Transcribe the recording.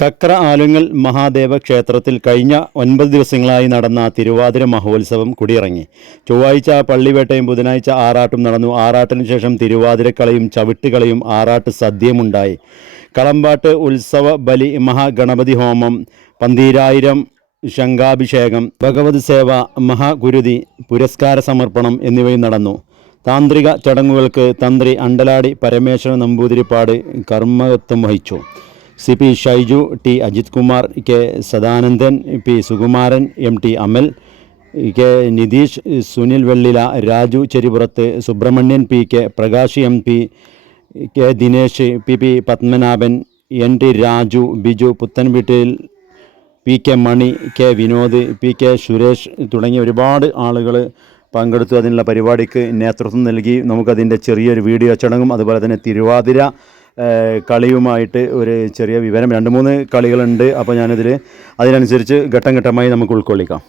കക്ര ആലുങ്ങൽ മഹാദേവ ക്ഷേത്രത്തിൽ കഴിഞ്ഞ 9 ദിവസങ്ങളായി നടന്ന തിരുവാതിര മഹോത്സവം കൊടിയിറങ്ങി. ചൊവ്വാഴ്ച പള്ളിവേട്ടയും ബുധനാഴ്ച ആറാട്ടും നടന്നു. ആറാട്ടിന് ശേഷം തിരുവാതിരക്കളിയും ചവിട്ടുകളിയും ആറാട്ട് സദ്യയുമുണ്ടായി. കളമ്പാട്ട് ഉത്സവ ബലി, മഹാഗണപതി ഹോമം, 12,000 ശംഖാഭിഷേകം, ഭഗവത് സേവ, മഹാഗുരുതി, പുരസ്കാര സമർപ്പണം എന്നിവയും നടന്നു. താന്ത്രിക ചടങ്ങുകൾക്ക് തന്ത്രി അണ്ടലാടി പരമേശ്വരൻ നമ്പൂതിരിപ്പാട് കർമ്മത്വം വഹിച്ചു. CP Shaiju, T Ajith Kumar, K Sadanandan, P Sukumaran, MT അമൽ, K നിതീഷ്, സുനിൽ വെള്ളില, Raju ചെരിപുറത്ത്, Subramanian PK, Prakash MP, K Dinesh, PP Padmanabhan, NT Raju, Biju പുത്തൻവീട്ടിൽ, PK മണി, K വിനോദ്, PK സുരേഷ് തുടങ്ങിയ ഒരുപാട് ആളുകൾ പങ്കെടുത്തു. അതിനുള്ള പരിപാടിക്ക് നേതൃത്വം നൽകി. നമുക്കതിൻ്റെ ചെറിയൊരു വീഡിയോ ചടങ്ങും അതുപോലെ തന്നെ തിരുവാതിര കളിയുമായിട്ട് ഒരു ചെറിയ വിവരം, 2-3 കളികളുണ്ട്. അപ്പോൾ അതിനനുസരിച്ച് ഘട്ടം ഘട്ടമായി നമുക്ക് ഉൾക്കൊള്ളിക്കാം.